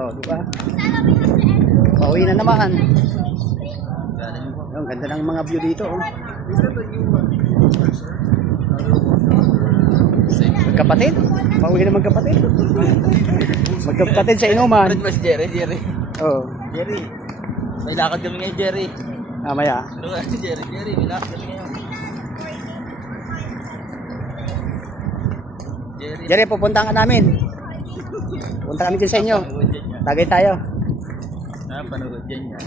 Oh, di ba? Pauwi na naman. Ang ganda ng mga view dito. Oh. Magkapatid? Pauwi na magkapatid. Magkapatid sa inuman. Mas Jerry. Oh. Jerry. May lakad kami ngayon, Jerry. Mamaya. Jerry, may lakad kami ngayon. Jerry, pupunta ka namin. Punta kami din sa inyo. Tagay tayo. Panood dyan yan.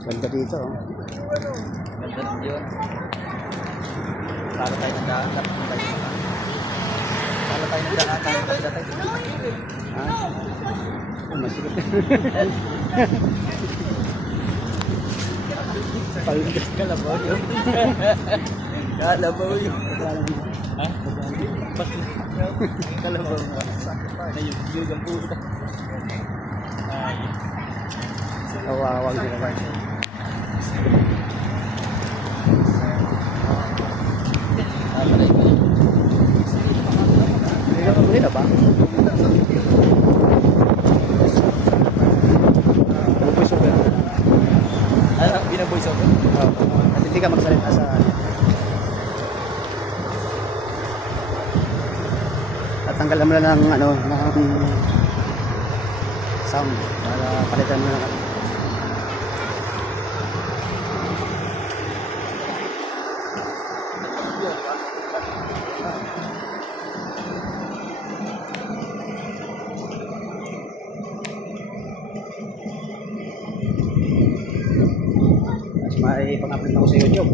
Ganda dito. Oh. Ganda ng yun. Para tayo ng daan. Para tayo ng daan. Ha? Masikip. Kalabaw yun. Kalabaw yun. Ha? Bakit? Kalabaw nga. Nayug ang puta. Kawawag nila ba? Hindi na ba? Binaboys over. Ano? Binaboys over? Oo. At hindi ka magsalita sa... At tanggalan mo na ng ano, ng sound para palitan mo na. May pang-upload ako sa YouTube.